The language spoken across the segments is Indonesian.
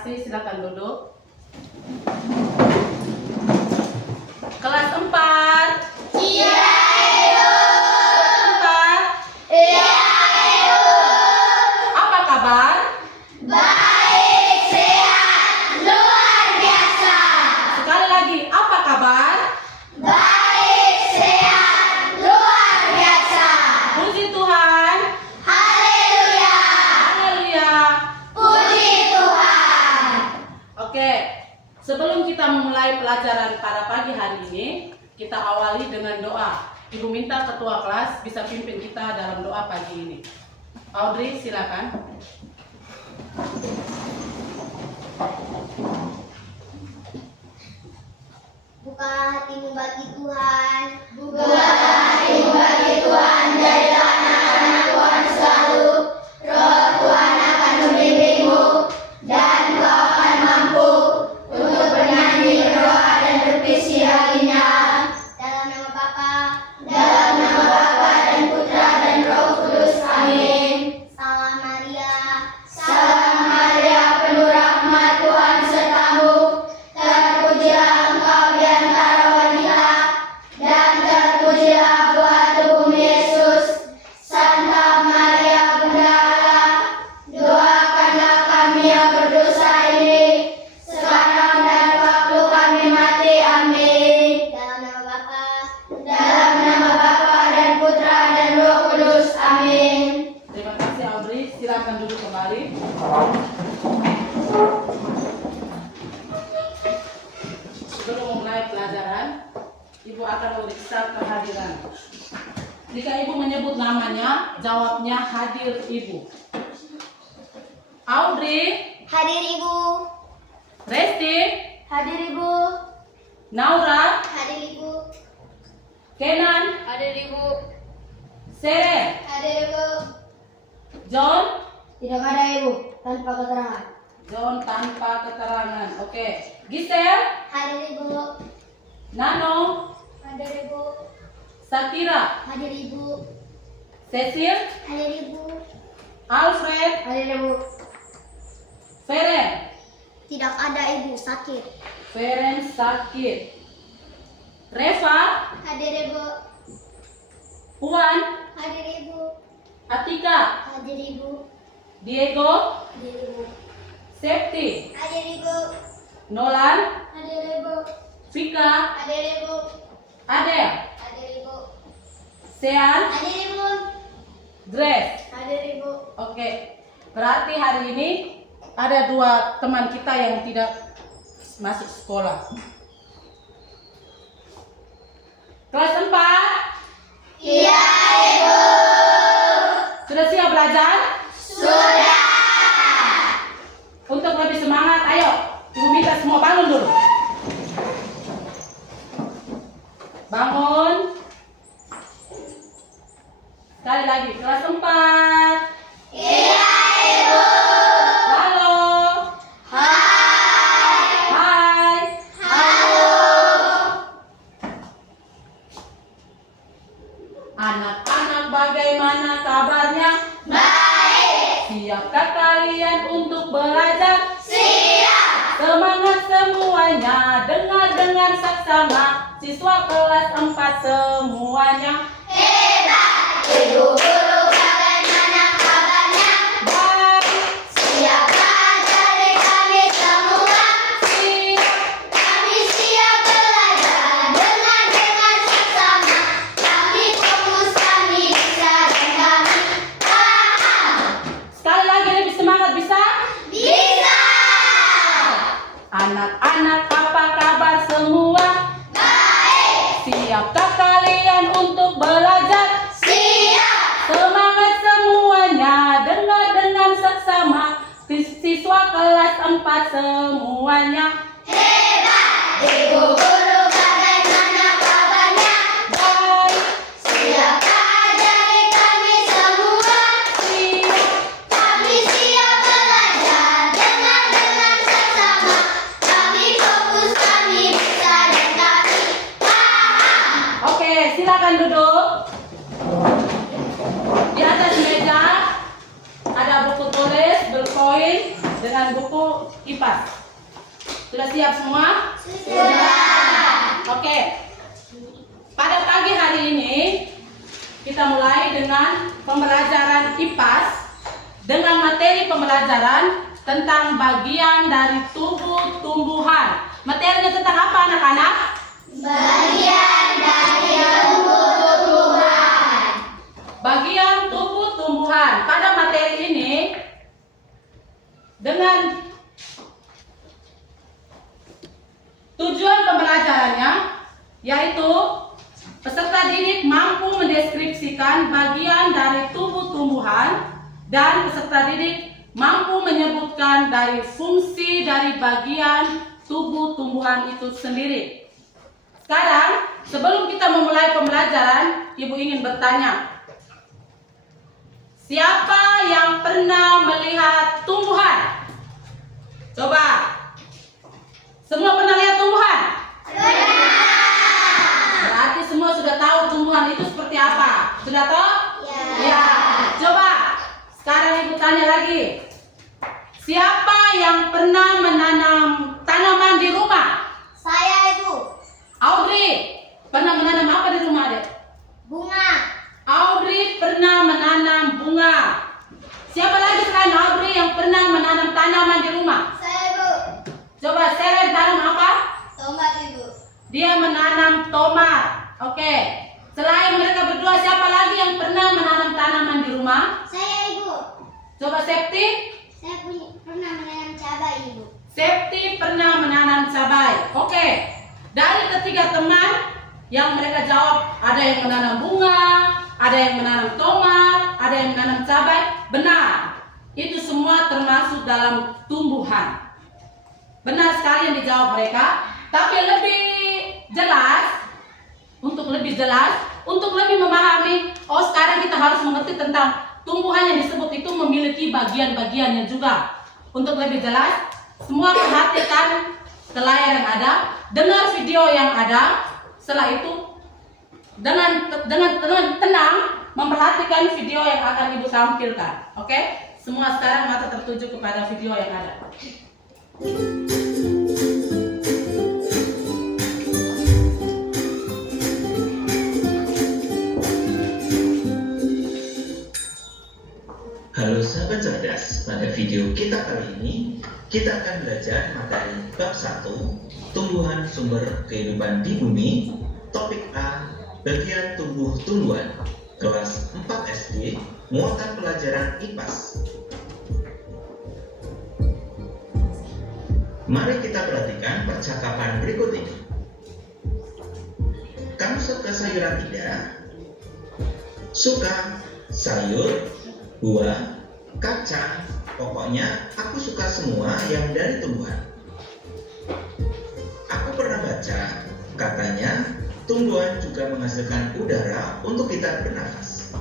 kasih, silakan duduk. Kelas 4. Iya, Ibu. 4. Iya, Ibu. Apa kabar? Baik, sehat, luar biasa. Sekali lagi, apa kabar? Baik, sehat, luar biasa. Puji Tuhan. Haleluya. Haleluya. Puji Tuhan. Oke, sebelum kita memulai pelajaran pada pagi hari ini, kita awali dengan doa. Ibu minta ketua kelas bisa pimpin kita dalam doa pagi ini. Audrey, silakan. Buka hatimu bagi Tuhan. Buka hatimu bagi Tuhan. Jadilah anak-anak Tuhan selalu. Roh Tuhan akan membimbingmu dan kau akan mampu untuk bernyanyi berdoa dan berpuisi baginya. Dalam nama Bapa, dalam nama Bapa dan Putra dan Roh Kudus. Amin. Salam Maria. Salam Maria, penuh rahmat, Tuhan sertamu. Terpujilah engkau di antara wanita, dan terpujilah buah tubuhmu Yesus. Santa Maria, Bunda Allah, doakanlah kami yang berdosa ini, sekarang dan waktu kami mati. Amin. Dalam nama Bapa dan Putra dan Roh Kudus. Amin. Terima kasih Audrey, silakan duduk kembali. Sebelum memulai pelajaran, Ibu akan memeriksa kehadiran. Jika Ibu menyebut namanya, jawabnya hadir Ibu. Audrey, Hadir Ibu. Resti, Hadir Ibu. Naura, Hadir Ibu. Kenan, Hadir Ibu. Seren, Hadir Ibu. John. Tidak ada Ibu, tanpa keterangan. John tanpa keterangan. Oke. Giselle, Hadir Ibu. Nano, Hadir Ibu. Sakira, Hadir Ibu. Cecil, Hadir Ibu. Alfred, Hadir Ibu. Feren. Tidak ada Ibu, sakit. Feren sakit. Reva, Hadir Ibu. Puan, Hadir Ibu. Atika, Hadir Ibu. Diego, Hadir Ibu. Septi, Hadir Ibu. Nolan, Hadir Ibu. Vika, Hadir Ibu. Adel, Hadir Ibu. Sean, Hadir Ibu. Grace. Hadir Ibu. Oke. Berarti hari ini ada 2 teman kita yang tidak masuk sekolah. Kelas 4. Iya, Ibu. Sudah siap belajar? Sudah. Untuk lebih semangat, ayo. Ibu minta semua bangun dulu. Bangun. Sekali lagi, kelas 4. Iya, Ibu. Halo. Hai. Hai. Halo. Anak-anak bagaimana kabarnya? Baik. Siapkah kalian untuk belajar? Siap. Semangat semuanya, dengar dengan saksama. Siswa kelas 4 semuanya. Hebat. Ibu guru bagaimana kabarnya? Baik. Siapkah dari kami semua? Siap. Kami siap belajar. Dengar dengan saksama. Kami fokus, kami bisa dan kami paham. Sekali lagi lebih semangat, bisa? Bisa. Anak-anak apa kabar semua? Baik. Siapkah kalian untuk belajar? Siap. Semangat semuanya, dengar dengan seksama. Siswa kelas 4 semuanya. Hebat. Ibu guru bagaimana kabarnya? Baik. Siapkah ajari kami semua? Siap. Kami siap belajar. Dengar dengan saksama. Kami fokus, kami bisa dan kami paham. Oke, silakan duduk. Di atas meja ada buku tulis, berkoin, dengan buku IPA. Sudah siap semua? Sudah. Oke. Pada pagi hari ini kita mulai dengan pembelajaran IPAS dengan materi pembelajaran tentang bagian dari tubuh tumbuhan. Materinya tentang apa anak-anak? Bagian dari tubuh tumbuhan. Bagian tubuh tumbuhan. Pada materi ini dengan tujuan pembelajarannya yaitu peserta didik mampu mendeskripsikan bagian dari tubuh tumbuhan dan peserta didik mampu menyebutkan dari fungsi dari bagian tubuh tumbuhan itu sendiri. Sekarang, sebelum kita memulai pembelajaran, Ibu ingin bertanya, siapa yang pernah melihat tumbuhan? Coba. Semua pernah lihat tumbuhan? Berarti semua sudah tahu tumbuhan itu seperti apa. Sudah tahu? Ya. Coba. Sekarang Ibu tanya lagi. Siapa yang pernah menanam tanaman di rumah? Saya, Ibu. Audrey, pernah menanam apa di rumah, Dek? Bunga. Audrey pernah menanam bunga. Siapa lagi selain Audrey yang pernah menanam tanaman di rumah? Saya, Ibu. Coba Seren tanam apa? Tomat, Ibu. Dia menanam tomat. Oke. Selain mereka berdua, siapa lagi yang pernah menanam tanaman di rumah? Saya, Ibu. Coba Septi. Saya pernah menanam cabai, Ibu. Septi pernah menanam cabai. Oke. Dari ketiga teman yang mereka jawab, ada yang menanam bunga, ada yang menanam tomat, ada yang menanam cabai. Benar. Itu semua termasuk dalam tumbuhan. Benar sekali yang dijawab mereka. Tapi lebih jelas, untuk lebih memahami, sekarang kita harus mengerti tentang tumbuhan yang disebut itu memiliki bagian-bagiannya juga. Untuk lebih jelas, semua perhatikan ke layar yang ada, dengar video yang ada. Setelah itu dengan tenang memperhatikan video yang akan Ibu tampilkan. Oke? Semua sekarang mata tertuju kepada video yang ada. Halo sahabat cerdas, pada video kita kali ini kita akan belajar materi bab 1 tumbuhan sumber kehidupan di bumi, topik A, bagian tubuh tumbuhan, kelas 4 SD, muatan pelajaran IPAS. Mari kita perhatikan percakapan berikut ini. Kamu suka sayuran tidak? Suka sayur, buah, kacang, pokoknya aku suka semua yang dari tumbuhan. Aku pernah baca, katanya tumbuhan juga menghasilkan udara untuk kita bernafas.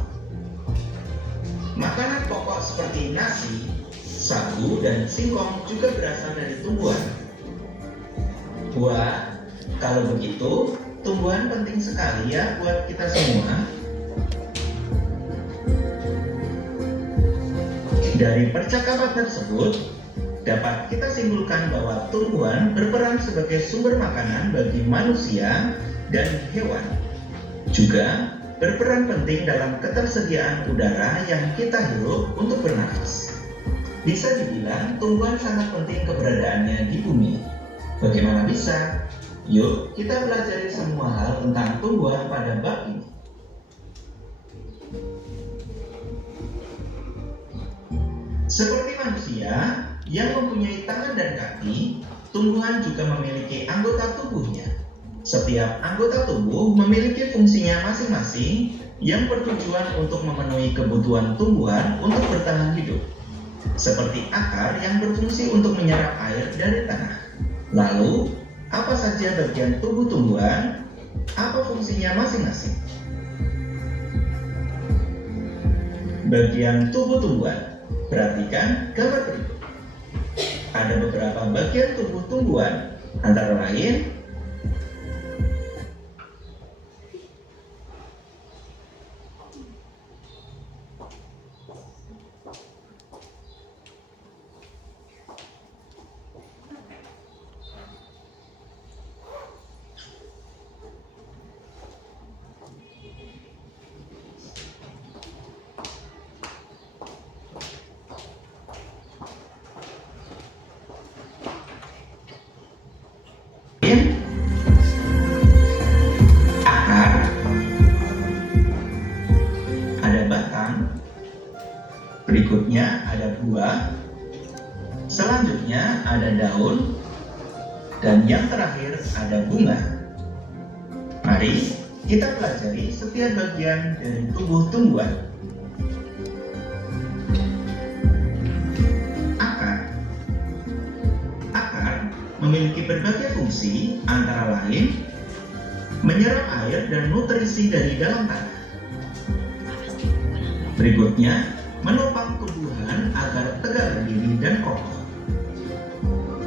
Makanan pokok seperti nasi, sagu, dan singkong juga berasal dari tumbuhan. Wah, kalau begitu, tumbuhan penting sekali ya buat kita semua. Dari percakapan tersebut, dapat kita simpulkan bahwa tumbuhan berperan sebagai sumber makanan bagi manusia dan hewan. Juga berperan penting dalam ketersediaan udara yang kita hirup untuk bernafas. Bisa dibilang tumbuhan sangat penting keberadaannya di bumi. Bagaimana bisa? Yuk kita pelajari semua hal tentang tumbuhan pada bab ini. Seperti manusia yang mempunyai tangan dan kaki, tumbuhan juga memiliki anggota tubuhnya. Setiap anggota tubuh memiliki fungsinya masing-masing yang bertujuan untuk memenuhi kebutuhan tumbuhan untuk bertahan hidup. Seperti akar yang berfungsi untuk menyerap air dari tanah. Lalu, apa saja bagian tubuh tumbuhan? Apa fungsinya masing-masing? Bagian tubuh tumbuhan. Perhatikan gambar berikut. Ada beberapa bagian tubuh tumbuhan, antara lain Berikutnya ada buah. Selanjutnya ada daun. Dan yang terakhir ada bunga. Mari kita pelajari setiap bagian dari tubuh tumbuhan. Akar memiliki berbagai fungsi, antara lain menyerap air dan nutrisi dari dalam tanah. Berikutnya, menopang tumbuhan agar tegak berdiri dan kokoh.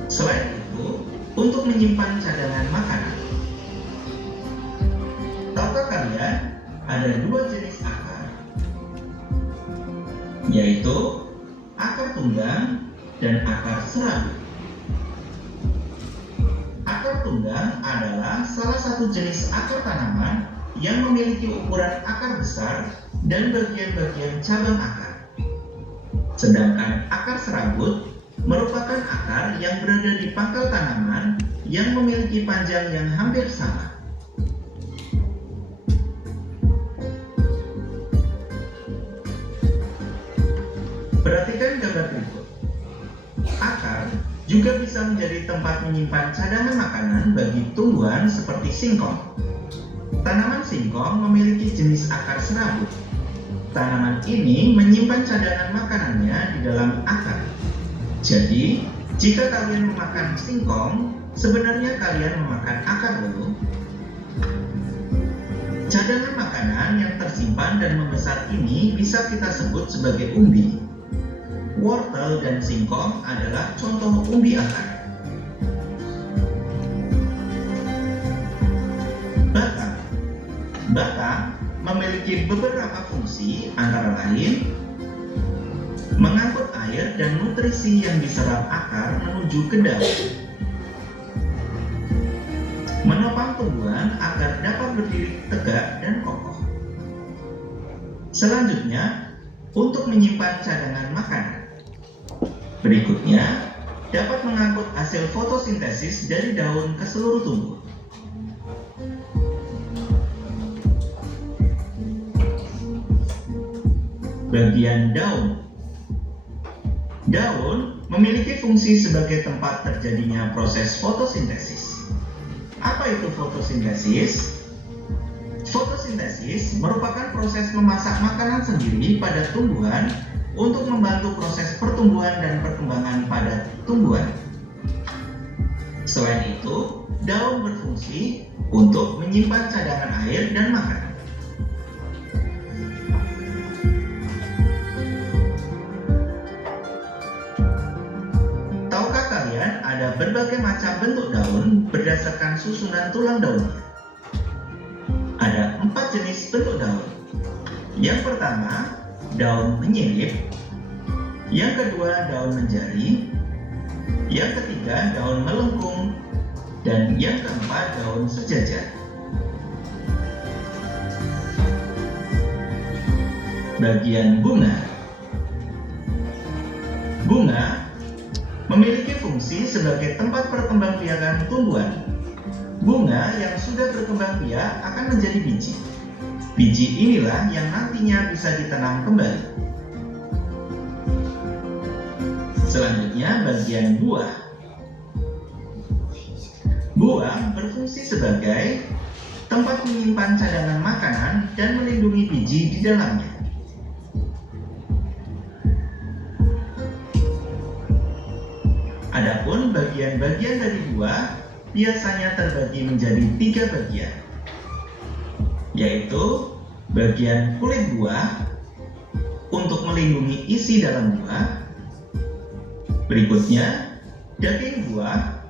Selain itu, untuk menyimpan cadangan makanan. Tahukah kalian ada dua jenis akar, yaitu akar tunggang dan akar serabut. Akar tunggang adalah salah satu jenis akar tanaman yang memiliki ukuran akar besar dan bagian-bagian cabang akar. Sedangkan akar serabut merupakan akar yang berada di pangkal tanaman yang memiliki panjang yang hampir sama. Perhatikan gambar berikut. Akar juga bisa menjadi tempat menyimpan cadangan makanan bagi tumbuhan seperti singkong. Tanaman singkong memiliki jenis akar serabut. Tanaman ini menyimpan cadangan makanannya di dalam akar. Jadi, jika kalian memakan singkong, sebenarnya kalian memakan akar loh. Cadangan makanan yang tersimpan dan membesar ini bisa kita sebut sebagai umbi. Wortel dan singkong adalah contoh umbi akar. Batang memiliki beberapa fungsi, antara lain mengangkut air dan nutrisi yang diserap akar menuju ke daun, menopang tumbuhan agar dapat berdiri tegak dan kokoh. Selanjutnya, untuk menyimpan cadangan makanan. Berikutnya, dapat mengangkut hasil fotosintesis dari daun ke seluruh tubuh. Bagian daun. Daun memiliki fungsi sebagai tempat terjadinya proses fotosintesis. Apa itu fotosintesis? Fotosintesis merupakan proses memasak makanan sendiri pada tumbuhan untuk membantu proses pertumbuhan dan perkembangan pada tumbuhan. Selain itu, daun berfungsi untuk menyimpan cadangan air dan makanan. Tahukah kalian ada berbagai macam bentuk daun berdasarkan susunan tulang daunnya? Ada 4 jenis bentuk daun. Yang pertama, daun menyilip. Yang kedua, daun menjari. Yang ketiga, daun melengkung. Dan yang keempat, daun sejajar. Bagian bunga. Bunga memiliki fungsi sebagai tempat perkembangbiakan tumbuhan. Bunga yang sudah berkembang biak akan menjadi biji. Biji inilah yang nantinya bisa ditanam kembali. Selanjutnya, bagian buah. Buah berfungsi sebagai tempat menyimpan cadangan makanan dan melindungi biji di dalamnya. Adapun bagian-bagian dari buah biasanya terbagi menjadi 3 bagian, yaitu bagian kulit buah untuk melindungi isi dalam buah. Berikutnya, daging buah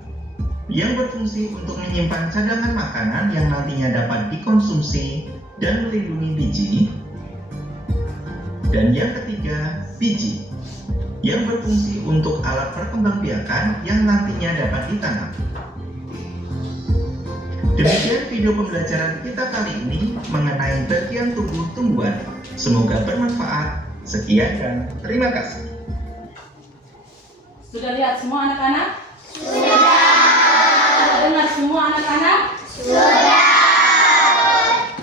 yang berfungsi untuk menyimpan cadangan makanan yang nantinya dapat dikonsumsi dan melindungi biji. Dan yang ketiga, biji yang berfungsi untuk alat perkembangbiakan yang nantinya dapat ditanam. Demikian video pembelajaran kita kali ini mengenai bagian tubuh tumbuhan. Semoga bermanfaat. Sekian dan terima kasih. Sudah lihat semua anak-anak? Sudah. Sudah dengar semua anak-anak? Sudah.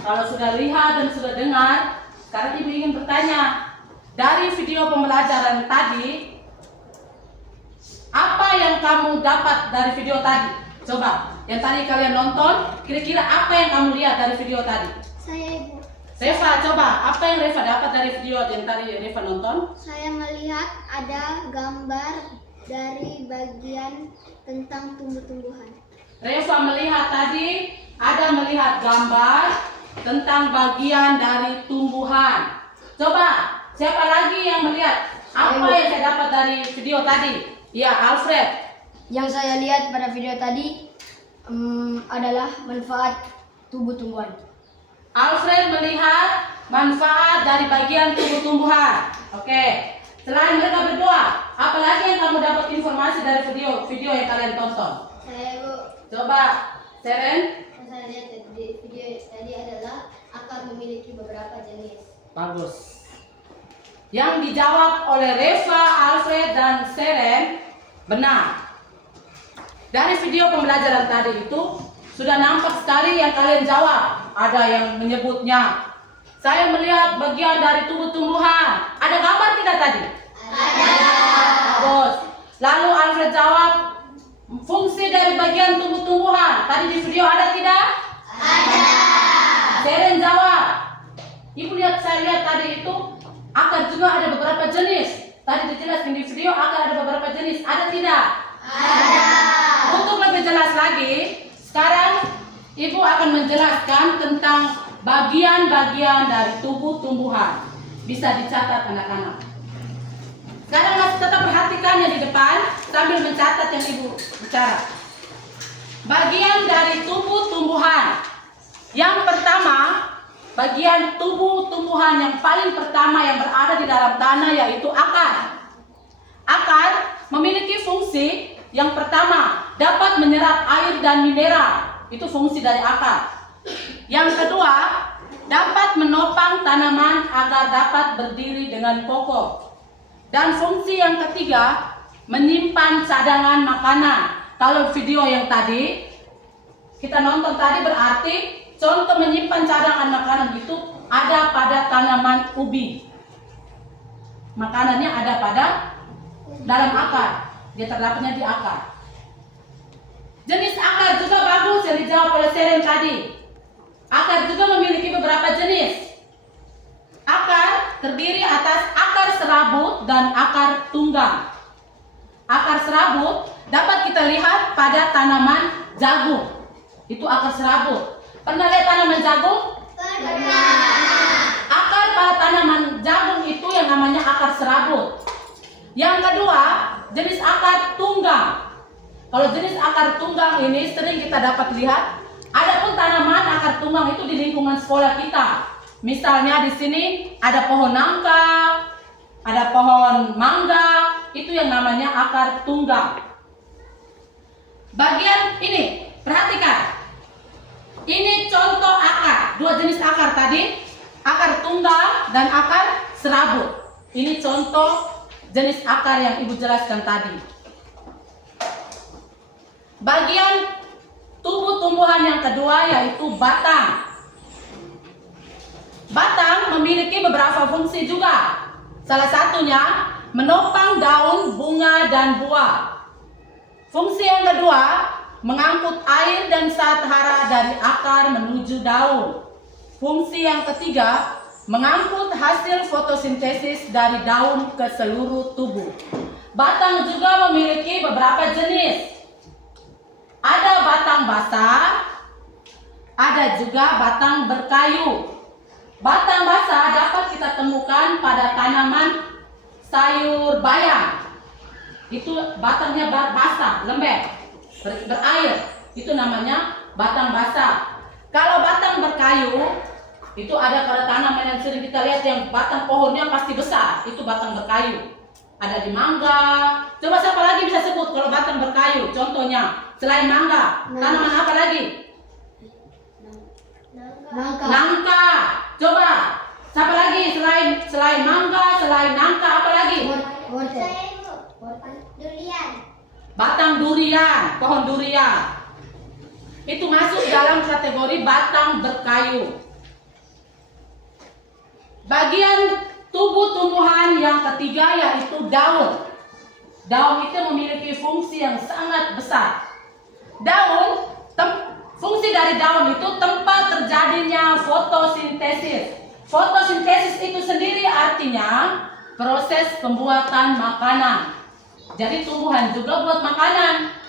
Kalau sudah lihat dan sudah dengar, sekarang Ibu ingin bertanya. dari video pembelajaran tadi, apa yang kamu dapat dari video tadi? Coba, yang tadi kalian nonton, kira-kira apa yang kamu lihat dari video tadi? Saya Ibu. Reva, coba, apa yang Reva dapat dari video yang tadi Reva nonton? Saya melihat ada gambar dari bagian tentang tumbuh-tumbuhan. Reva melihat tadi, ada melihat gambar tentang bagian dari tumbuhan. Coba, siapa lagi yang melihat apa yang saya dapat dari video tadi? Ya, Alfred. Yang saya lihat pada video tadi adalah manfaat tumbuh-tumbuhan. Alfred melihat manfaat dari bagian tumbuh-tumbuhan. Oke. Selain mereka berdua, apa lagi yang kamu dapat informasi dari video yang kalian tonton? Saya Ibu. Coba, Seren. Yang saya lihat di video tadi adalah akar memiliki beberapa jenis. Bagus. Yang dijawab oleh Reva, Alfred, dan Seren benar. Dari video pembelajaran tadi itu sudah nampak sekali yang kalian jawab. Ada yang menyebutnya, saya melihat bagian dari tumbuh-tumbuhan. Ada gambar tidak tadi? Ada. Bagus. Lalu Alfred jawab, fungsi dari bagian tumbuh-tumbuhan. Tadi di video ada tidak? Ada. Seren jawab, Ibu lihat, saya lihat tadi itu akar juga ada beberapa jenis. Tadi dijelaskan di video akar ada beberapa jenis. Ada tidak? Ada. Untuk lebih jelas lagi, sekarang Ibu akan menjelaskan tentang bagian-bagian dari tubuh tumbuhan. Bisa dicatat anak-anak. Sekarang masih tetap perhatikan yang di depan sambil mencatat yang Ibu bicara. Bagian dari tubuh tumbuhan. Yang pertama, bagian tubuh tumbuhan yang paling pertama yang berada di dalam tanah yaitu akar. Akar memiliki fungsi yang pertama, dapat menyerap air dan mineral. Itu fungsi dari akar. Yang kedua, dapat menopang tanaman agar dapat berdiri dengan kokoh. Dan fungsi yang ketiga, menyimpan cadangan makanan. Kalau video yang tadi kita nonton tadi berarti contoh menyimpan cadangan makanan itu ada pada tanaman ubi. Makanannya ada pada dalam akar. Dia terdapatnya di akar. Jenis akar juga bagus yang dijawab oleh Seren tadi. Akar juga memiliki beberapa jenis. Akar terdiri atas akar serabut dan akar tunggang. Akar serabut dapat kita lihat pada tanaman jagung. Itu akar serabut. Pernah lihat tanaman jagung? Pernah. Akar pada tanaman jagung itu yang namanya akar serabut. Yang kedua, jenis akar tunggang. Kalau jenis akar tunggang ini sering kita dapat lihat. Adapun tanaman akar tunggang itu di lingkungan sekolah kita. Misalnya di sini ada pohon nangka, ada pohon mangga, itu yang namanya akar tunggang. Bagian ini, perhatikan. Ini contoh akar, dua jenis akar tadi, akar tunggang dan akar serabut. Ini contoh jenis akar yang Ibu jelaskan tadi. Bagian tubuh tumbuhan yang kedua yaitu batang. Batang memiliki beberapa fungsi juga. Salah satunya menopang daun, bunga, dan buah. Fungsi yang kedua, mengangkut air dan zat hara dari akar menuju daun. Fungsi yang ketiga, mengangkut hasil fotosintesis dari daun ke seluruh tubuh. Batang juga memiliki beberapa jenis. Ada batang basah, ada juga batang berkayu. Batang basah dapat kita temukan pada tanaman sayur bayam. Itu batangnya basah, lembek, berair. Itu namanya batang basah. Kalau batang berkayu, itu ada pada tanaman yang sering kita lihat yang batang pohonnya pasti besar. Itu batang berkayu. Ada di mangga. Coba siapa lagi bisa sebut kalau batang berkayu? Contohnya, selain mangga, tanaman apa lagi? Nangka. Coba, siapa lagi selain mangga, selain nangka apa lagi? Durian. Batang durian, pohon durian. Itu masuk dalam kategori batang berkayu. Bagian tubuh tumbuhan yang ketiga yaitu daun. Daun itu memiliki fungsi yang sangat besar. Fungsi dari daun itu tempat terjadinya fotosintesis. Fotosintesis itu sendiri artinya proses pembuatan makanan. Jadi tumbuhan juga buat makanan.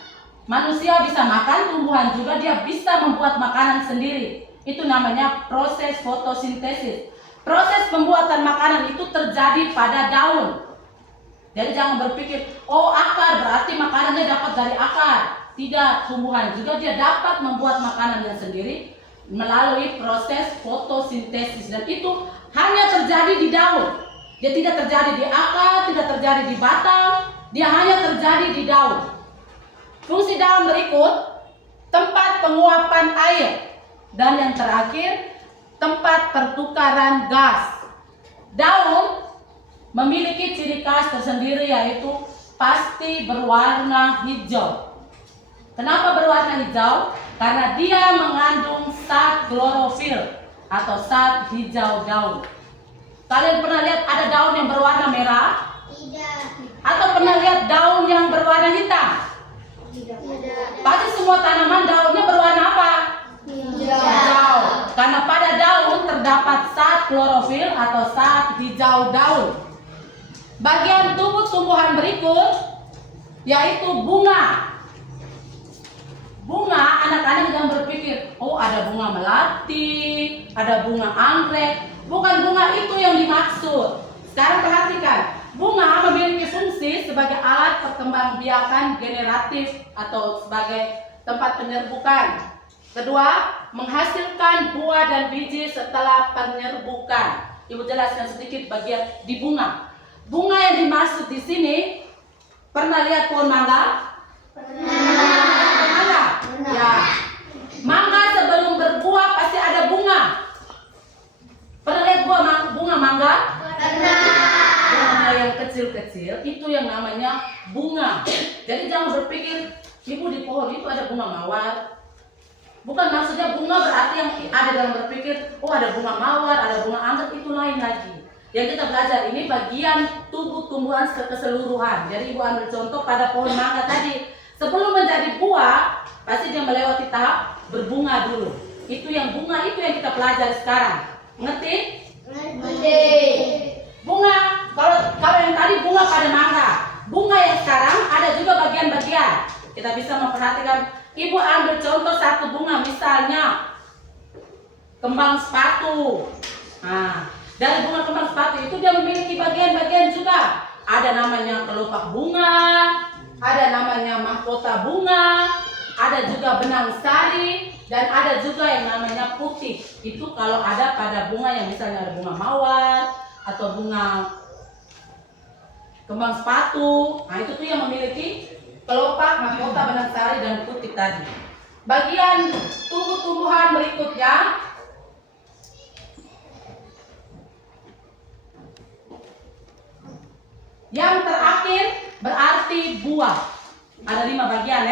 Manusia bisa makan, tumbuhan juga dia bisa membuat makanan sendiri. Itu namanya proses fotosintesis. Proses pembuatan makanan itu terjadi pada daun. Jadi jangan berpikir, oh akar berarti makanannya dapat dari akar. Tidak, tumbuhan juga dia dapat membuat makanannya sendiri melalui proses fotosintesis. Dan itu hanya terjadi di daun. Dia tidak terjadi di akar, tidak terjadi di batang, dia hanya terjadi di daun. Fungsi daun berikut, tempat penguapan air. Dan yang terakhir, tempat pertukaran gas. Daun memiliki ciri khas tersendiri yaitu pasti berwarna hijau. Kenapa berwarna hijau? Karena dia mengandung zat klorofil atau zat hijau daun. Kalian pernah lihat ada daun yang berwarna merah? Tidak. Atau pernah lihat daun yang berwarna hitam? Tidak. Pasti semua tanaman daunnya berwarna apa? Hijau. Karena pada daun terdapat zat klorofil atau zat hijau daun. Bagian tubuh tumbuhan berikut yaitu bunga. Bunga, anak-anak jangan berpikir, oh ada bunga melati, ada bunga anggrek. Bukan bunga itu yang dimaksud. Sekarang perhatikan, bunga memiliki fungsi sebagai alat perkembangbiakan generatif atau sebagai tempat penyerbukan. Kedua, menghasilkan buah dan biji setelah penyerbukan. Ibu jelaskan sedikit bagian di bunga. Bunga yang dimaksud di sini, pernah lihat pohon mangga? Mangga? Ya. Mangga sebelum berbuah pasti ada bunga. Pernah lihat bunga mangga? Bunga yang kecil-kecil itu yang namanya bunga. Jadi jangan berpikir, ibu di pohon itu ada bunga mawar. Bukan maksudnya bunga berarti yang ada dalam berpikir, oh ada bunga mawar, ada bunga anggrek, itu lain lagi. Yang kita belajar ini bagian tubuh tumbuhan keseluruhan. Jadi ibu ambil contoh pada pohon mangga tadi. Sebelum menjadi buah, pasti dia melewati tahap berbunga dulu. Itu yang bunga itu yang kita pelajari sekarang. Ngerti? Ngerti. Bunga, kalau yang tadi bunga pada mangga. Bunga yang sekarang ada juga bagian-bagian. Kita bisa memperhatikan. Ibu ambil contoh satu bunga, misalnya kembang sepatu. Nah, dari bunga kembang sepatu itu dia memiliki bagian-bagian juga. Ada namanya kelopak bunga, ada namanya mahkota bunga, ada juga benang sari, dan ada juga yang namanya putih. Itu kalau ada pada bunga yang misalnya ada bunga mawar atau bunga kembang sepatu. Nah, itu tuh yang memiliki kelopak, mahkota, benang sari, dan putih tadi. Bagian tubuh tumbuhan berikutnya, yang terakhir berarti buah. Ada 5 bagian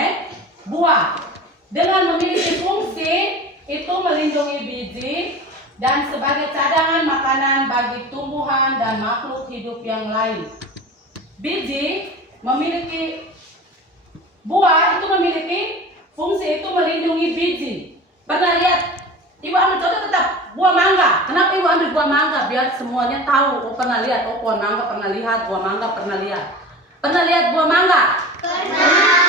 buah. Dengan memiliki fungsi itu melindungi biji dan sebagai cadangan makanan bagi tumbuhan dan makhluk hidup yang lain. Biji memiliki buah itu memiliki fungsi itu melindungi biji. Pernah lihat? Ibu ambil contoh tetap buah mangga. Kenapa ibu ambil buah mangga? Biar semuanya tahu. Oh pernah lihat, oh pohon mangga pernah lihat, buah mangga pernah lihat. Pernah lihat buah mangga? Pernah.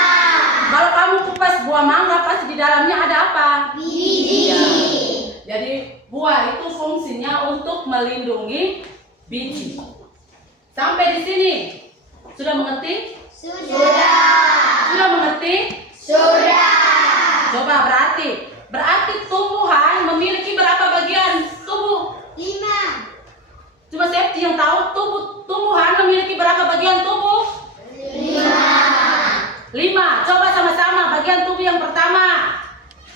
Kalau kamu kupas buah mangga pasti di dalamnya ada apa? Biji. Ya. Jadi buah itu fungsinya untuk melindungi biji. Sampai di sini sudah mengerti? Sudah. Sudah mengerti? Sudah. Coba berarti tumbuhan memiliki berapa bagian tubuh? 5. Cuma Septi yang tahu tumbuhan memiliki berapa bagian tubuh? 5. 5. Coba sama-sama bagian tubuh yang pertama.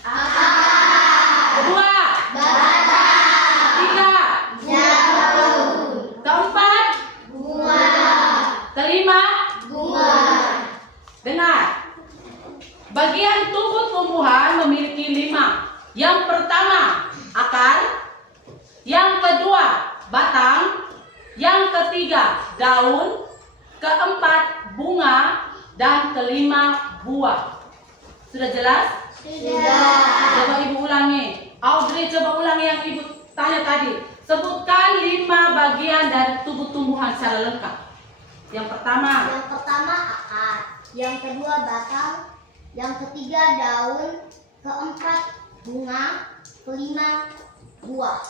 Akar. Kedua. Batang. Ketiga. Daun. Keempat. Bunga. Kelima. Bunga. Dengar. Bagian tubuh tumbuhan memiliki 5. Yang pertama akar, yang kedua batang, Yang ketiga daun, keempat bunga, dan kelima buah. Sudah jelas? Sudah. Coba ibu ulangi. Audrey coba ulangi yang ibu tanya tadi. Sebutkan 5 bagian dari tubuh tumbuhan secara lengkap. Yang pertama akar, yang kedua batang, yang ketiga daun, keempat bunga, kelima buah.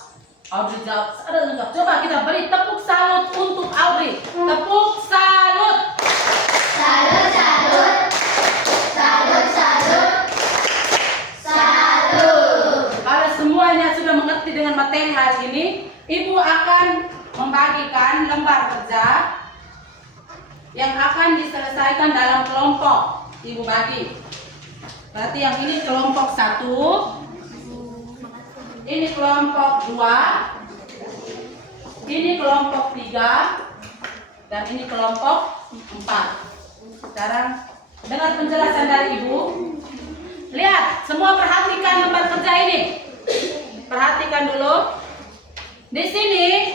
Audrey jawab secara lengkap. Coba kita beri tepuk salut untuk Audrey. Tepuk salut. Salut, salut. Salut, salut. Salut. Kalau semuanya sudah mengerti dengan materi hari ini, ibu akan membagikan lembar kerja yang akan diselesaikan dalam kelompok. Ibu bagi. Berarti yang ini kelompok 1, ini kelompok 2, ini kelompok 3, dan ini kelompok 4. Sekarang dengar penjelasan dari ibu. Lihat, semua perhatikan lembar kerja ini. Perhatikan dulu. Di sini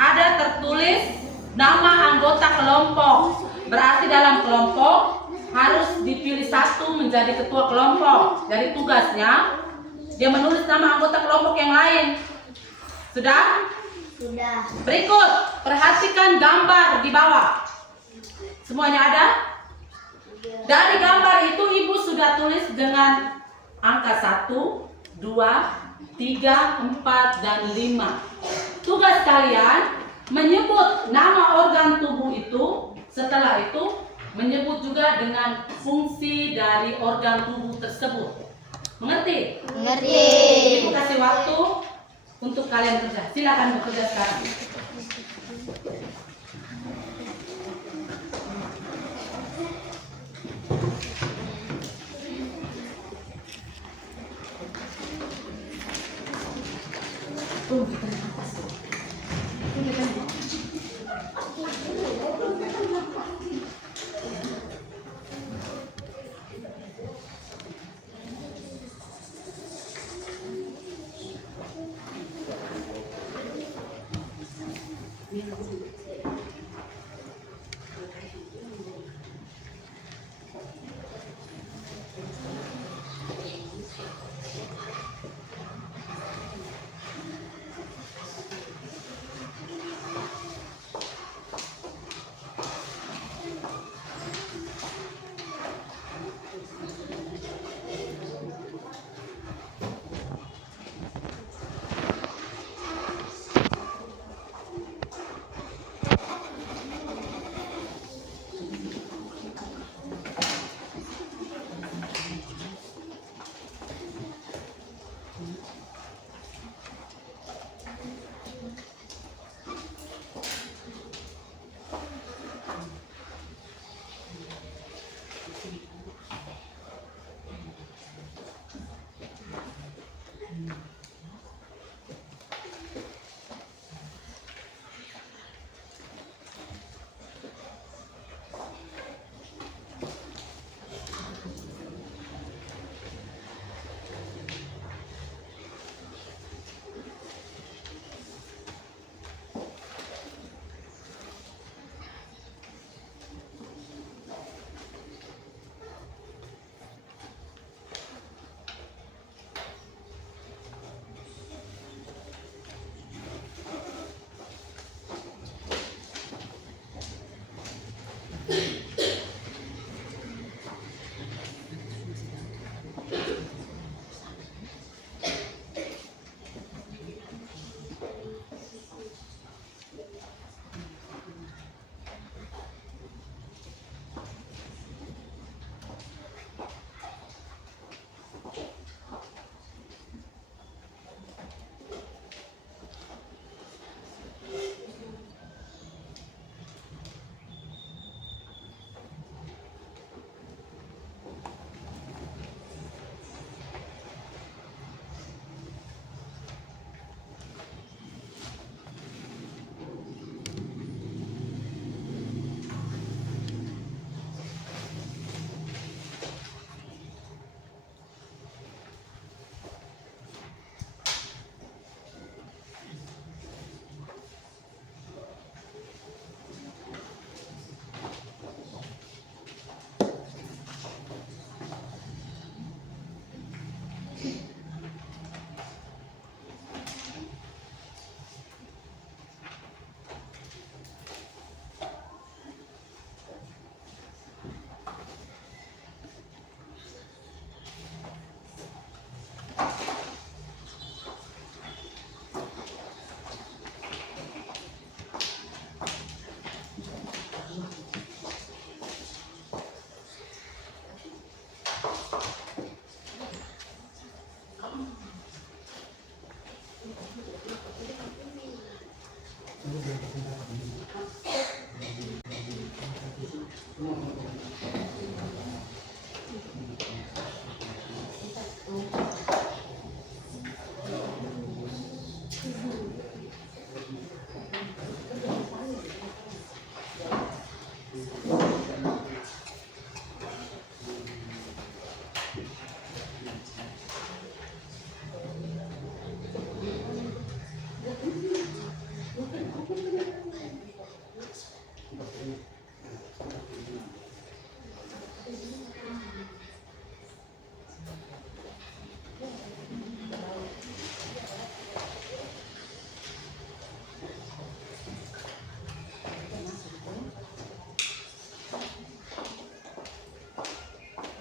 ada tertulis nama anggota kelompok. Berarti dalam kelompok harus dipilih satu menjadi ketua kelompok. Jadi tugasnya dia menulis nama anggota kelompok yang lain. Sudah? Sudah. Berikut, perhatikan gambar di bawah. Semuanya ada? Dari gambar itu ibu sudah tulis dengan angka 1, 2, 3, 4, dan 5. Tugas kalian menyebut nama organ tubuh itu. Setelah itu menyebut juga dengan fungsi dari organ tubuh tersebut. Mengerti? Mengerti. Ibu kasih waktu untuk kalian kerja. Silakan bekerja sekarang.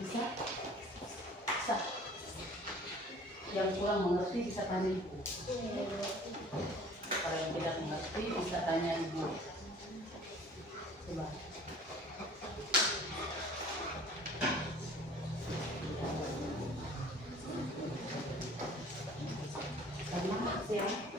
Bisa? Bisa. Yang kurang mengerti bisa tanya ibu. Kalau yang tidak mengerti bisa tanya ibu. Coba. Sama ya.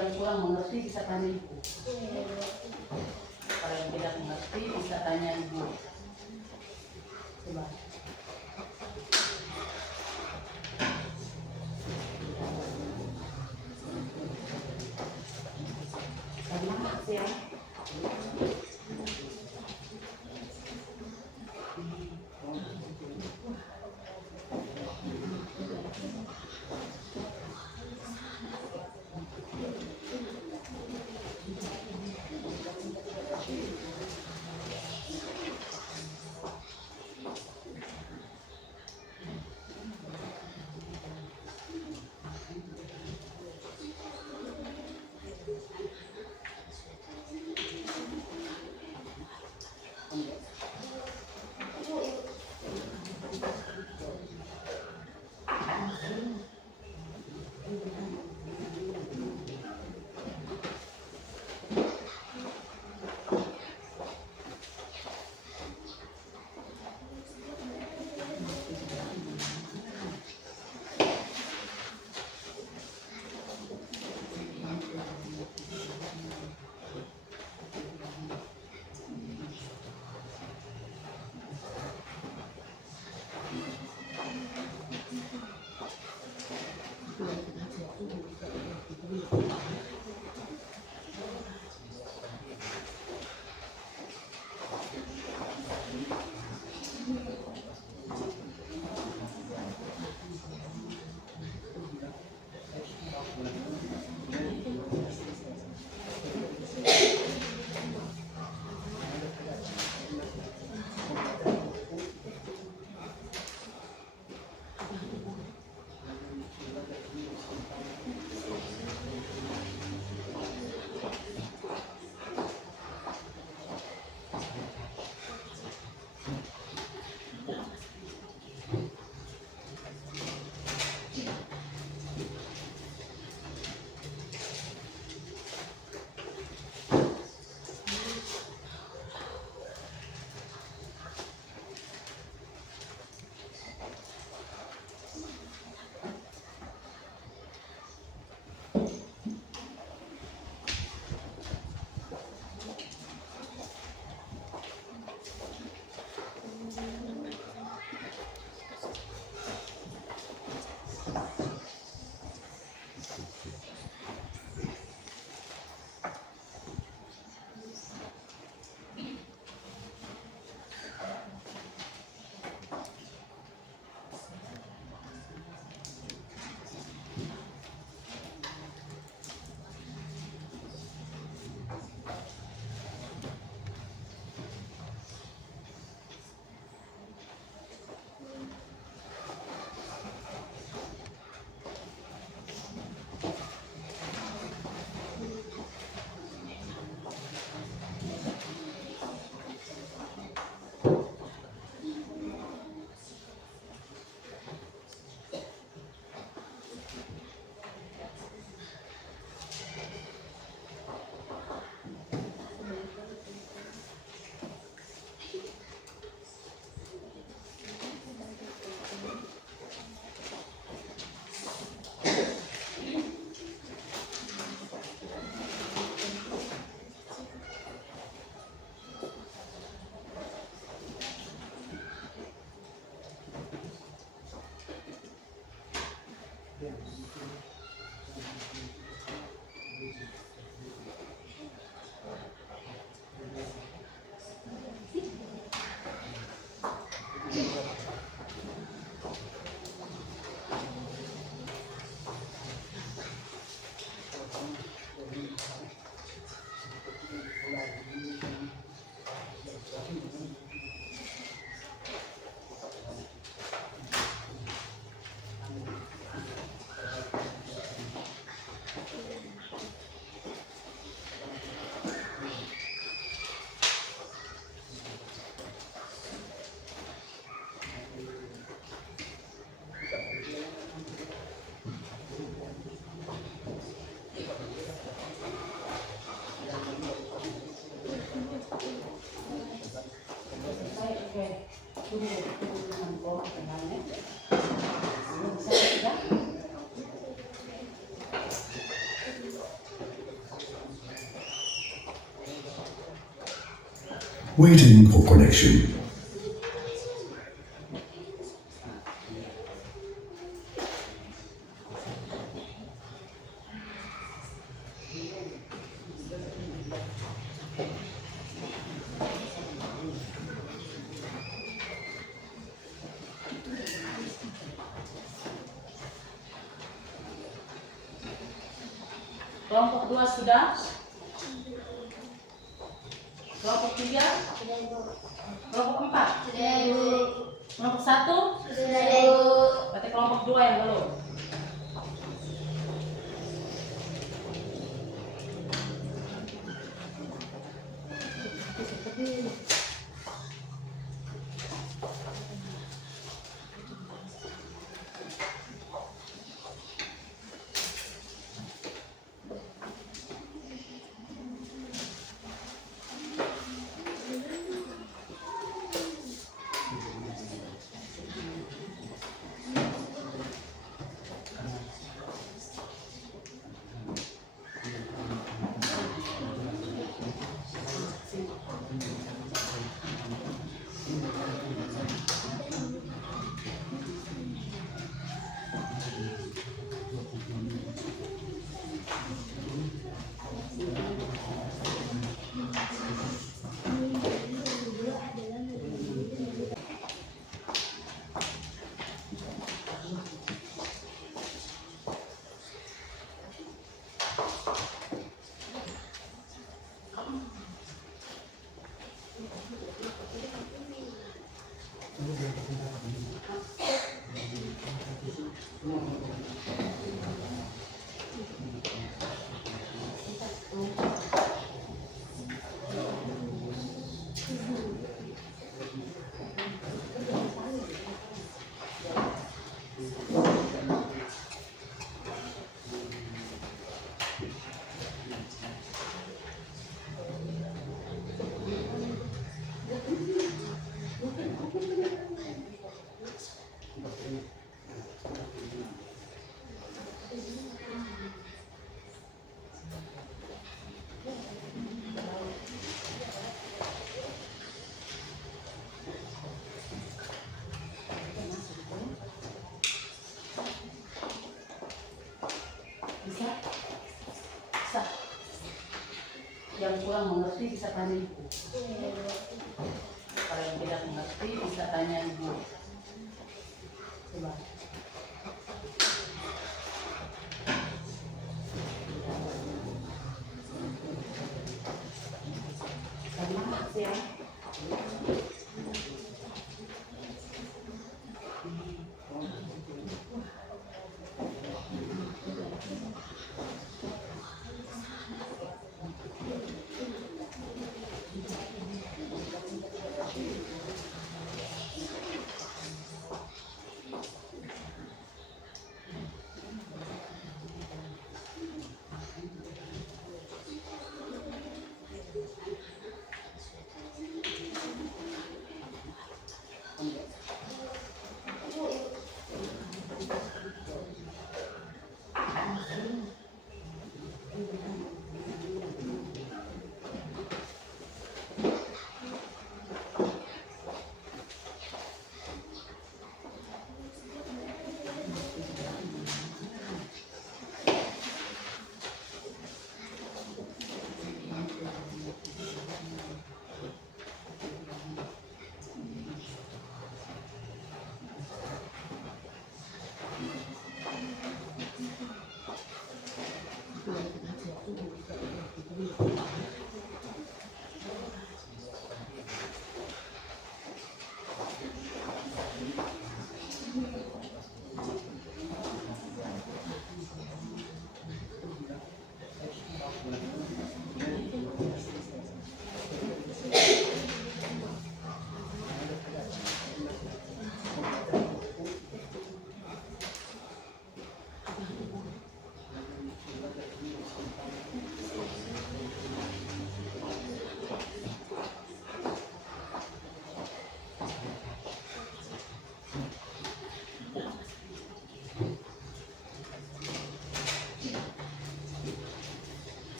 yang kurang mengerti bisa tanya ibu. Kalau yang tidak mengerti bisa tanya ibu. Coba. Semangat ya. Waiting for connection. Kelompok 2 sudah? Kelompok 3? Kelompok 4? Sudah, Ibu. Kelompok 1? Sudah, Ibu. Berarti kelompok 2 yang belum. Bisa. Yang kurang mengerti bisa tanya ibu. Kalau yang tidak mengerti bisa tanya ibu. Coba. Semangat ya.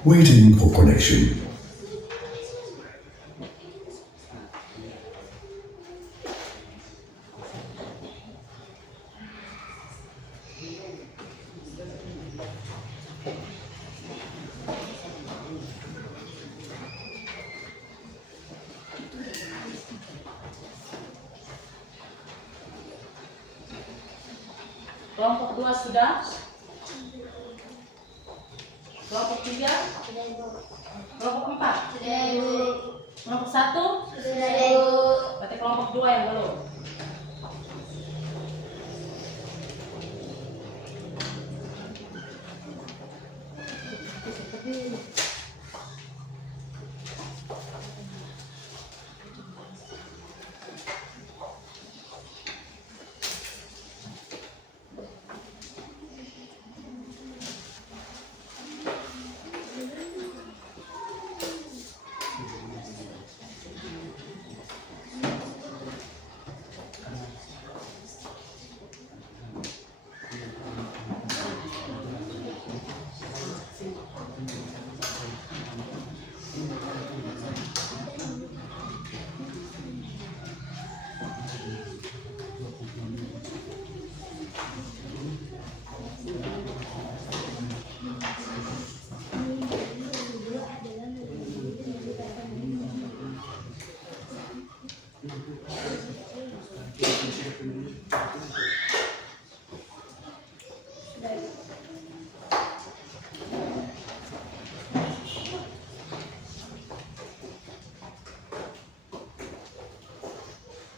Waiting for connection. Kelompok 2 sudah? Kelompok 3? Kelompok 4? Sudah, Ibu. Kelompok 1? Sudah, Ibu. Berarti kelompok 2 yang belum.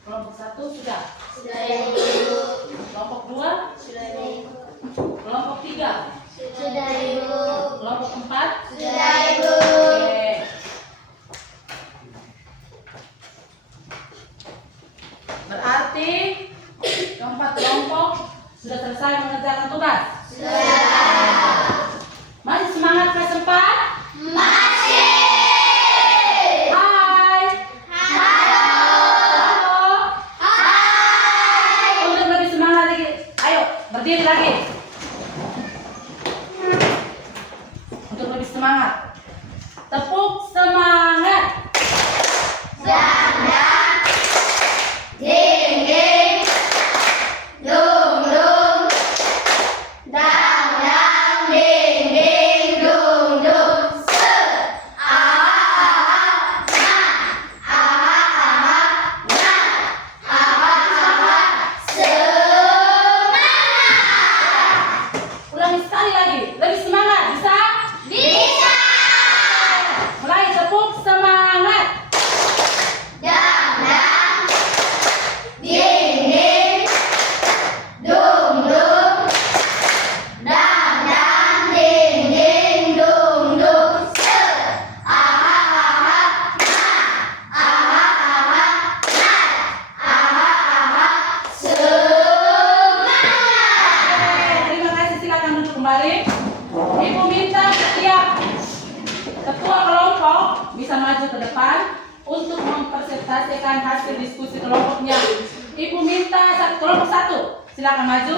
Kelompok 1 sudah. Sudah, Ibu. Kelompok 2? Sudah, Ibu. Kelompok 3? Sudah, Ibu. Kelompok 4? Sudah, Ibu. Oke. Berarti keempat kelompok sudah selesai mengerjakan tugas. Sudah. Masih semangat kelas 4? Masih. Hai. Halo. Halo. Hai. Untuk lebih semangat lagi, ayo berdiri lagi. Untuk lebih semangat, tepuk semangat. Dang, dang. Ding, ding. Dung, dung. Dang, dang. Ding, ding. Dung, dung. Se. Aha, aha. Na. Aha, aha. Na. Aha, aha. Semangat. Ulangi sekali lagi, lebih semangat, bisa? Bisa. Mulai, tepuk semangat. Dang, dang. Ding, ding. Dung, dung. Dang, dang. Ding, ding. Dung, dung. Se. Aha, aha. Na. Aha, aha. Na. Aha, aha. Semangat. Terima kasih, silakan duduk kembali. Ibu minta setiap ketua kelompok bisa maju ke depan untuk mempresentasikan hasil diskusi kelompoknya. Ibu minta kelompok 1 silakan maju.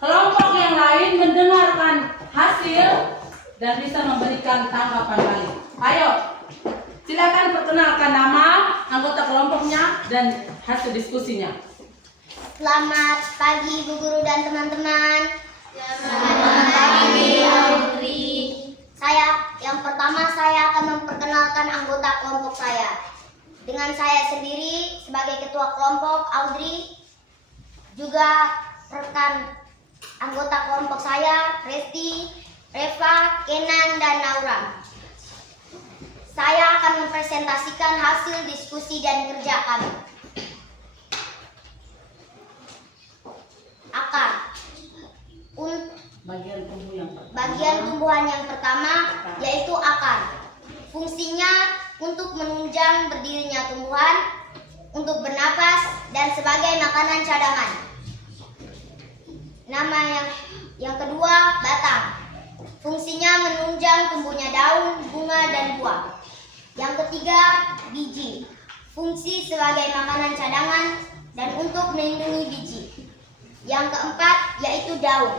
Kelompok yang lain mendengarkan hasil dan bisa memberikan tanggapan lain. Ayo, silakan perkenalkan nama, anggota kelompoknya, dan hasil diskusinya. Selamat pagi Bu Guru dan teman-teman. Selamat pagi Audrey. Yang pertama saya akan memperkenalkan anggota kelompok saya. Dengan saya sendiri sebagai ketua kelompok Audrey, juga rekan anggota kelompok saya Resti, Reva, Kenan, dan Naura. Saya akan mempresentasikan hasil diskusi dan kerja kami. Akar. Bagian tubuh yang pertama. Bagian tumbuhan yang pertama yaitu akar. Fungsinya untuk menunjang berdirinya tumbuhan, untuk bernapas, dan sebagai makanan cadangan. Nama yang kedua, batang. Fungsinya menunjang tumbuhnya daun, bunga, dan buah. Yang ketiga, biji. Fungsi sebagai makanan cadangan dan untuk melindungi biji. Yang keempat yaitu daun.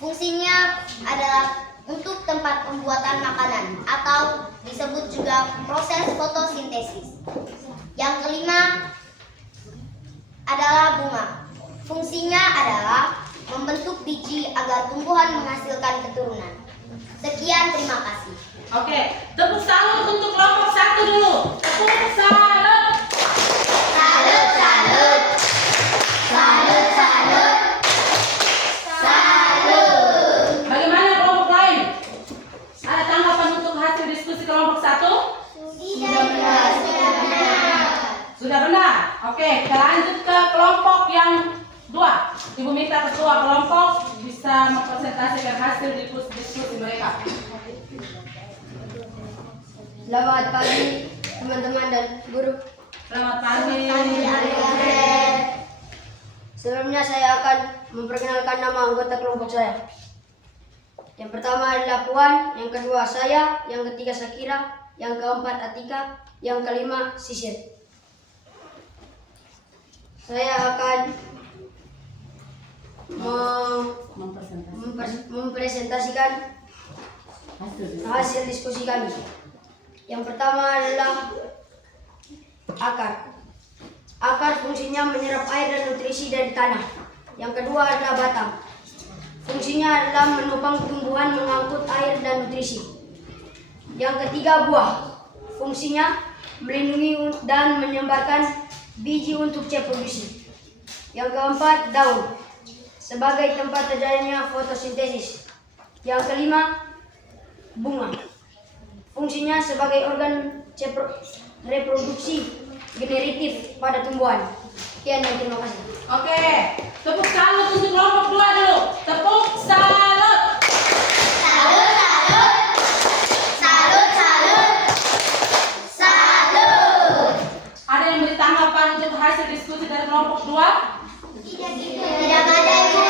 Fungsinya adalah untuk tempat pembuatan makanan atau disebut juga proses fotosintesis. Yang kelima adalah bunga. Fungsinya adalah membentuk biji agar tumbuhan menghasilkan keturunan. Sekian, terima kasih. Oke, tepuk salut untuk kelompok 1 dulu. Tepuk salut. Salut, salut. Salut, salut. Salut. Bagaimana kelompok lain? Ada tanggapan untuk hasil diskusi kelompok 1? Sudah benar. Oke, kita lanjut ke kelompok yang 2. Ibu minta ketua kelompok bisa mempresentasikan hasil diskusi mereka. Selamat pagi teman-teman dan guru. Selamat pagi. Sebelumnya saya akan memperkenalkan nama anggota kelompok saya. Yang pertama adalah Puan, yang kedua saya, yang ketiga Sakira, yang keempat Atika, yang kelima Sisir. Saya akan mempresentasikan hasil diskusi kami. Yang pertama adalah akar. Akar fungsinya menyerap air dan nutrisi dari tanah. Yang kedua adalah batang. Fungsinya adalah menopang tumbuhan mengangkut air dan nutrisi. Yang ketiga buah. Fungsinya melindungi dan menyebarkan biji untuk reproduksi. Yang keempat daun. Sebagai tempat terjadinya fotosintesis. Yang kelima bunga. Fungsinya sebagai organ reproduksi generatif pada tumbuhan. Sekian dan terima kasih. Oke, tepuk salut untuk kelompok 2 dulu. Tepuk salut. Salut, salut. Salut, salut. Salut. Ada yang beri tanggapan untuk hasil diskusi dari kelompok 2? Tidak ada Ibu.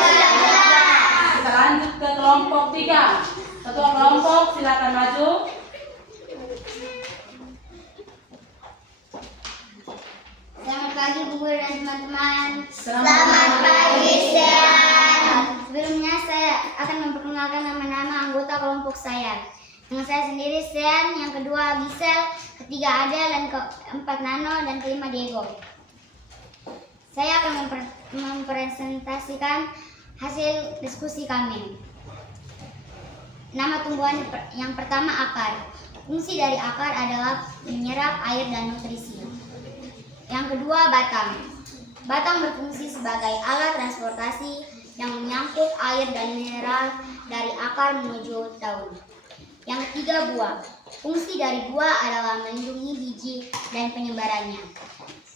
Kita lanjut ke kelompok 3. Ketua kelompok silakan maju. Selamat pagi Bu Guru dan teman-teman. Selamat pagi Sean. Sebelumnya saya akan memperkenalkan nama-nama anggota kelompok saya. Yang saya sendiri Sean, yang kedua Gisel, ketiga Adel, dan keempat Nano, dan kelima Diego. Saya akan mempresentasikan hasil diskusi kami. Nama tumbuhan yang pertama akar. Fungsi dari akar adalah menyerap air dan nutrisi. Yang kedua batang. Batang berfungsi sebagai alat transportasi yang menyangkut air dan mineral dari akar menuju daun. Yang ketiga buah. Fungsi dari buah adalah melindungi biji dan penyebarannya.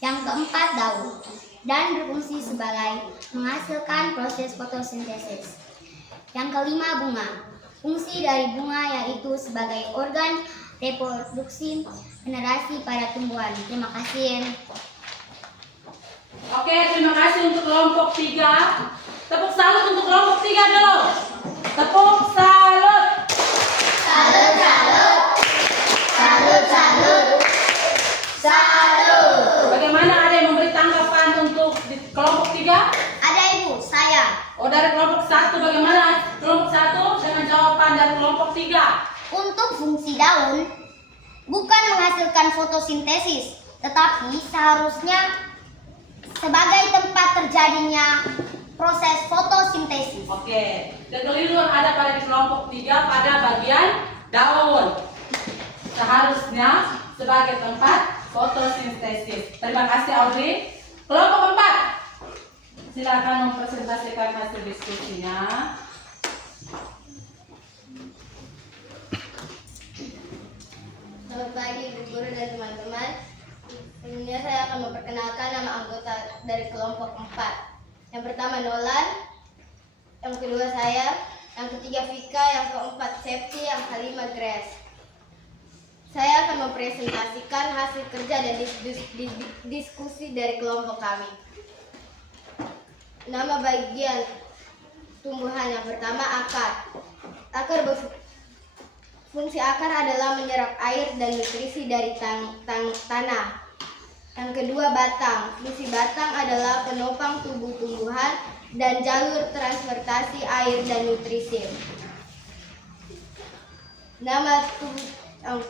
Yang keempat daun. Dan berfungsi sebagai menghasilkan proses fotosintesis. Yang kelima bunga. Fungsi dari bunga yaitu sebagai organ reproduksi generasi pada tumbuhan. Terima kasih. Oke, terima kasih untuk kelompok 3. Tepuk salut untuk kelompok 3 dulu. Tepuk salut. Salut, salut. Salut, salut. Salut. Bagaimana, ada yang memberi tanggapan untuk kelompok 3? Ada Ibu, saya. Oh, dari kelompok 1 bagaimana? Kelompok 1 dengan jawaban dari kelompok 3. Untuk fungsi daun bukan menghasilkan fotosintesis, tetapi seharusnya sebagai tempat terjadinya proses fotosintesis. Oke, kekeliruan ada pada di kelompok 3 pada bagian daun. Seharusnya sebagai tempat fotosintesis. Terima kasih Audrey. Kelompok 4. Silakan mempresentasikan hasil diskusinya. Selamat pagi Ibu Guru dan teman-teman. Sebelumnya saya akan memperkenalkan nama anggota dari kelompok 4. Yang pertama Nolan, yang kedua saya, yang ketiga Vika, yang keempat Septi, yang kelima Grace. Saya akan mempresentasikan hasil kerja dan diskusi dari kelompok kami. Nama bagian tumbuhan yang pertama akar. Akar Fungsi akar adalah menyerap air dan nutrisi dari tanah. Yang kedua, batang. Fungsi batang adalah penopang tubuh tumbuhan dan jalur transportasi air dan nutrisi. Nama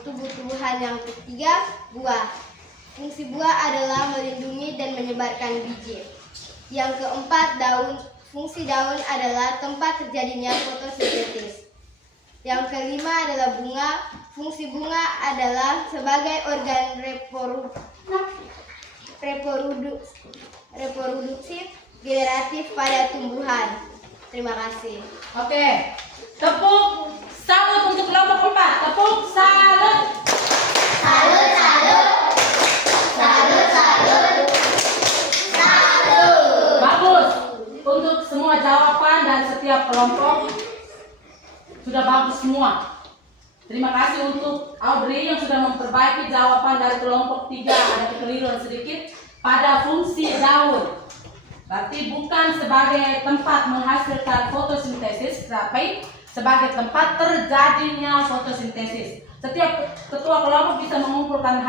tumbuh-tumbuhan yang ketiga, buah. Fungsi buah adalah melindungi dan menyebarkan biji. Yang keempat, daun. Fungsi daun adalah tempat terjadinya fotosintesis. Yang kelima adalah bunga. Fungsi bunga adalah sebagai organ reproduksi generatif pada tumbuhan. Terima kasih. Oke, tepuk salut untuk kelompok 4. Tepuk salut. Salut, salut. Salut, salut. Salut. Bagus. Untuk semua jawaban dan setiap kelompok sudah bagus semua. Terima kasih untuk Audrey yang sudah memperbaiki jawaban dari kelompok 3. Ada kekeliruan sedikit pada fungsi daun. Berarti bukan sebagai tempat menghasilkan fotosintesis, tapi sebagai tempat terjadinya fotosintesis. Setiap ketua kelompok bisa mengumpulkan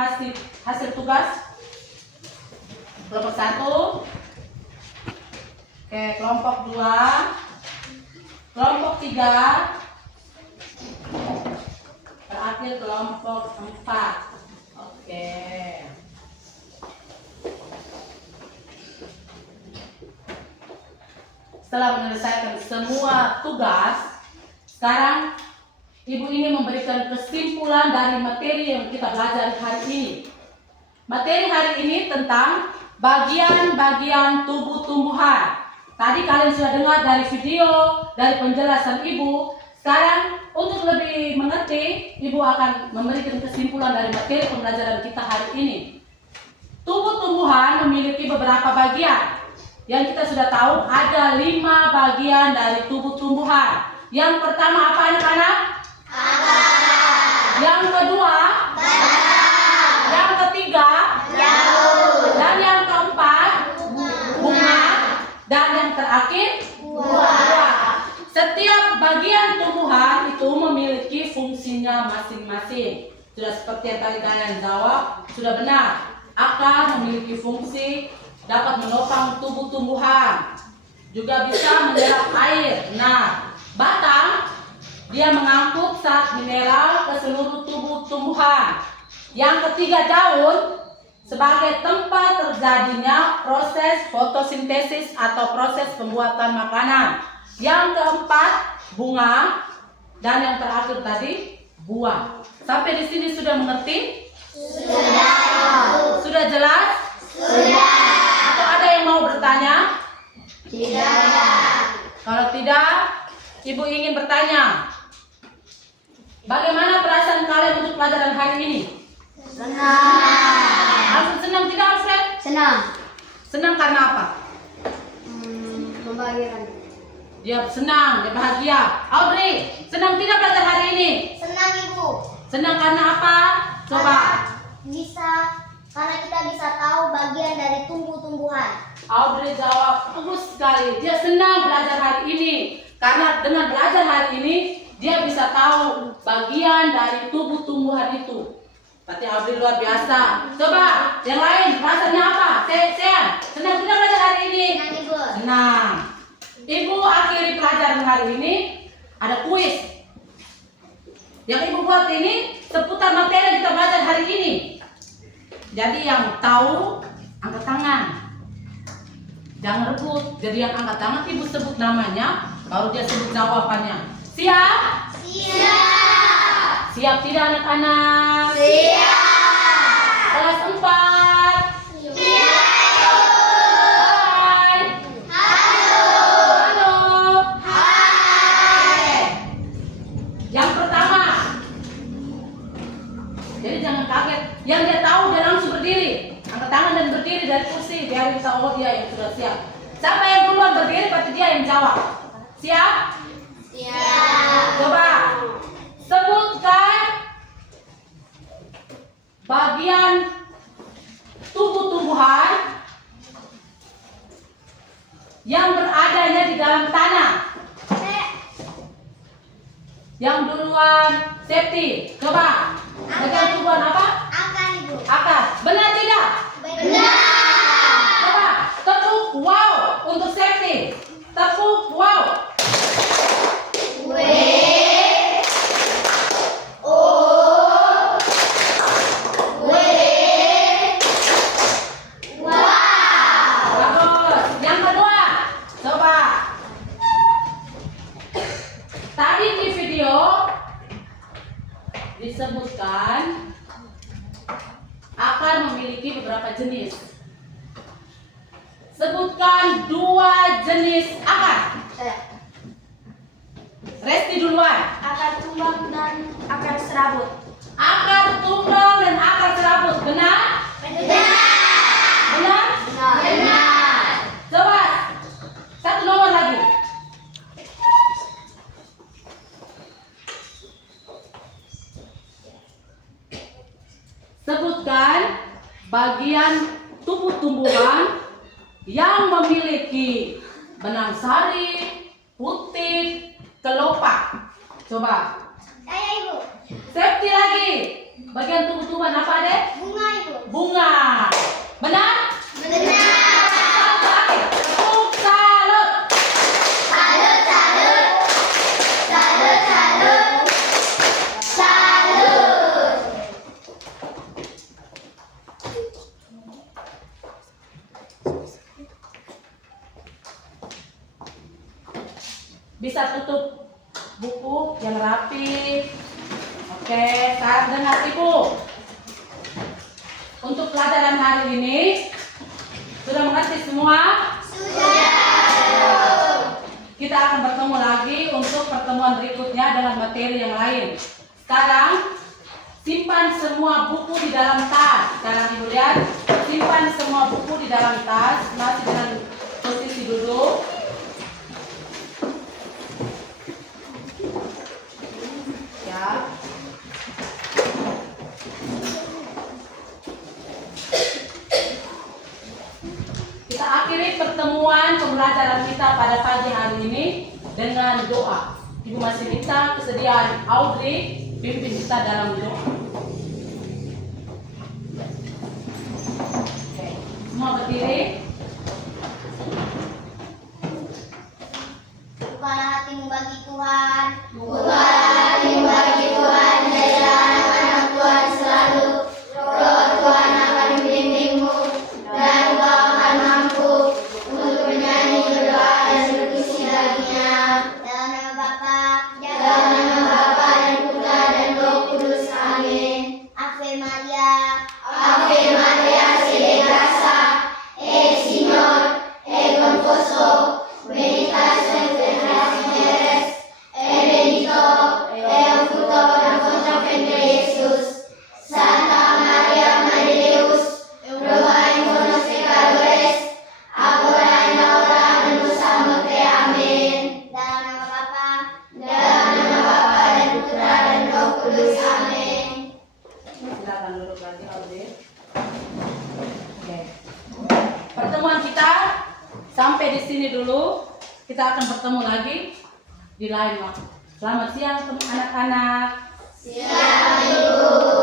hasil tugas. Kelompok 1, oke, kelompok 2, kelompok 3, terakhir kelompok 4. Oke. Setelah menyelesaikan semua tugas, sekarang Ibu ingin memberikan kesimpulan dari materi yang kita belajar hari ini. Materi hari ini tentang bagian-bagian tubuh tumbuhan. Tadi kalian sudah dengar dari video, dari penjelasan Ibu. Sekarang untuk lebih mengerti, Ibu akan memberikan kesimpulan dari materi pembelajaran kita hari ini. Tubuh tumbuhan memiliki beberapa bagian. Yang kita sudah tahu ada 5 bagian dari tubuh tumbuhan. Yang pertama apa anak-anak? Akar. Yang kedua? Batang. Yang ketiga? Daun. Dan yang keempat? Bunga. Dan yang terakhir? Buah. Setiap bagian tumbuhan itu memiliki fungsinya masing-masing. Sudah seperti yang tadi kalian jawab, sudah benar. Akar memiliki fungsi dapat menopang tubuh tumbuhan, juga bisa menyerap air. Nah, batang dia mengangkut zat mineral ke seluruh tubuh tumbuhan. Yang ketiga, daun sebagai tempat terjadinya proses fotosintesis atau proses pembuatan makanan. Yang keempat, bunga, dan yang terakhir tadi buah. Sampai di sini sudah mengerti? Sudah. Sudah jelas? Sudah. Atau ada yang mau bertanya? Tidak. Kalau tidak, Ibu ingin bertanya. Bagaimana perasaan kalian untuk pelajaran hari ini? Senang. Alfred senang tidak, Alfred? Senang. Senang karena apa? Membahagiakan. Dia senang, dia bahagia. Audrey, senang tidak belajar hari ini? Senang, Ibu. Senang karena apa? Coba. Karena kita bisa tahu bagian dari tumbuh-tumbuhan. Audrey jawab bagus sekali. Dia senang belajar hari ini karena dengan belajar hari ini dia bisa tahu bagian dari tubuh tumbuhan itu. Berarti Audrey luar biasa. Coba yang lain rasanya apa? Sean, senang tidak belajar hari ini? Senang, Ibu. Senang. Ibu akhiri pelajaran hari ini ada kuis. Yang Ibu buat ini seputar materi yang kita belajar hari ini. Jadi yang tahu angkat tangan. Jangan rebut. Jadi yang angkat tangan Ibu sebut namanya, baru dia sebut jawabannya. Siap? Siap. Siap tidak anak-anak? Siap. Kelas 4. Siap. Hai. Halo. Halo. Hai. Yang pertama. Jadi jangan kaget. Yang dia tahu dia langsung berdiri. Angkat tangan dan berdiri dari kursi. Biar bisa dia yang sudah siap. Siapa yang duluan berdiri berarti dia yang jawab. Siap? Siap. Coba sebutkan bagian tubuh-tumbuhan yang beradanya di dalam tanah. Yang duluan Septi. Coba. Bagian tumbuhan apa? Akar, Ibu. Akar. Benar tidak? Benar. Coba tepuk wow untuk Septi. Tepuk wow. Bagus. Yang kedua, coba. Tadi di video disebutkan akan memiliki beberapa jenis. Sebutkan 2 jenis akar. Saya. Resti duluan. Akar tumbang dan akar serabut. Akar tumbang dan akar serabut. Benar? Benar. Benar? Benar. Coba. Satu nomor lagi. Sebutkan bagian tubuh tumbuhan yang memiliki benang sari, putik, kelopak. Coba. Saya, Ibu. Septi lagi. Bagian tubuh tumbuhan apa, Dek? Bunga, Ibu. Bunga. Benar? Benar. Terakhir. Tepuk salut. Salut, salut. Salut, salut. Salut. Bisa tutup buku yang rapi. Oke, sekarang dengar Ibu. Untuk pelajaran hari ini sudah mengerti semua? Sudah. Kita akan bertemu lagi untuk pertemuan berikutnya dengan materi yang lain. Sekarang simpan semua buku di dalam tas. Sekarang Ibu lihat, simpan semua buku di dalam tas, masih dengan posisi duduk. Ya. Kita akhiri pertemuan pembelajaran kita pada pagi hari ini dengan doa. Ibu masih minta kesediaan Audrey pimpin kita dalam doa. Oke, semua berdiri. Bukalah hatimu bagi Tuhan. Bukalah hatimu bagi Tuhan, jadilah anak-anak Tuhan selalu. Roh Tuhan akan membimbingmu, dan engkau akan mampu untuk menyanyi berdoa dan berpuisi baginya. Dalam nama Bapa, Dalam nama Bapa dan Putra dan Roh Kudus. Amin. Ave Maria, Ave Maria, sigue grasa, Señor, confuso, benitas entre las mujeres, bendito el fruto de vuestro vientre Jesús. Santa María, Madre de Dios, ruega por los pecadores, ahora y en la hora de nuestra muerte. Amén. dalam nama Bapa, Dalam nama Bapa dan Putra dan Roh Kudus. Amin. Silakan duduk lagi Audrey. Oke. Pertemuan kita sampai di sini dulu. Kita akan bertemu lagi di lain waktu. Selamat siang anak-anak. Siang, Ibu.